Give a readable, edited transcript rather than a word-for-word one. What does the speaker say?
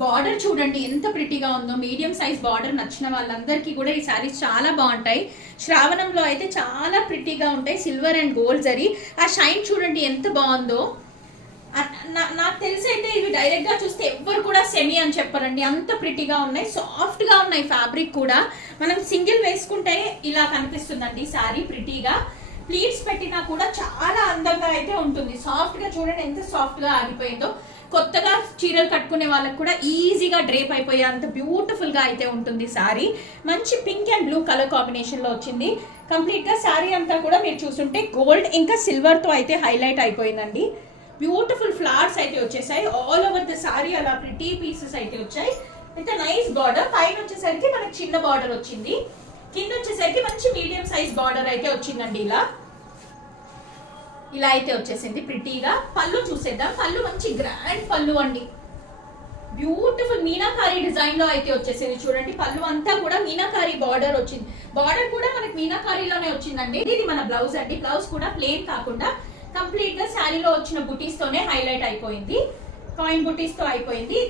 Border చూడండి ఎంత ప్రిటీగా ఉందో. మీడియం సైజ్ బార్డర్ నచ్చిన వాళ్ళందరికీ కూడా ఈ శారీస్ చాలా బాగుంటాయి. శ్రావణంలో అయితే చాలా ప్రిటీగా ఉంటాయి. సిల్వర్ అండ్ గోల్డ్ జరీ, ఆ షైన్ చూడండి ఎంత బాగుందో. నాకు తెలిసి అయితే ఇవి డైరెక్ట్ గా చూస్తే ఎవ్వరు కూడా సెమీ అని చెప్పరండి, అంత ప్రిటీగా ఉన్నాయి. సాఫ్ట్ గా ఉన్నాయి. ఫ్యాబ్రిక్ కూడా మనం సింగిల్ వేసుకుంటే ఇలా కనిపిస్తుందండి శారీ ప్రిటీగా. ప్లీట్స్ పెట్టినా కూడా చాలా అందంగా అయితే ఉంటుంది. సాఫ్ట్ గా చూడండి ఎంత సాఫ్ట్ గా ఆగిపోయిందో. కొత్తగా చీరలు కట్టుకునే వాళ్ళకి కూడా ఈజీగా డ్రేప్ అయిపోయే అంత బ్యూటిఫుల్ గా అయితే ఉంటుంది శారీ. మంచి pink and blue colour combination లో వచ్చింది. కంప్లీట్ గా శారీ అంతా కూడా మీరు చూస్తుంటే గోల్డ్ ఇంకా సిల్వర్ తో అయితే హైలైట్ అయిపోయిందండి. బ్యూటిఫుల్ ఫ్లవర్స్ అయితే వచ్చేసాయి ఆల్ ఓవర్ ద సారీ. అలా ప్రిటీ పీసెస్ అయితే వచ్చాయి. ఇంత నైస్ బార్డర్. పైన వచ్చేసరికి మనకి చిన్న బార్డర్ వచ్చింది, కింద వచ్చేసరికి మంచి మీడియం సైజ్ బార్డర్ అయితే వచ్చిందండి. ఇలా అయితే వచ్చేసింది ప్రిటీగా. పళ్ళు చూసేద్దాం. పళ్ళు మంచి గ్రాండ్ పళ్ళు అండి. బ్యూటిఫుల్ మీనాకారి డిజైన్ లో అయితే వచ్చేసింది చూడండి. పళ్ళు అంతా కూడా మీనాకారి బార్డర్ వచ్చింది. బార్డర్ కూడా మనకి మీనాకారిలోనే వచ్చిందండి. ఇది మన బ్లౌజ్ అండి. బ్లౌజ్ కూడా ప్లెయిన్ కాకుండా కంప్లీట్ గా శారీలో వచ్చిన బుటీస్ తోనే హైలైట్ అయిపోయింది. కాయిన్ బుటీస్ తో అయిపోయింది.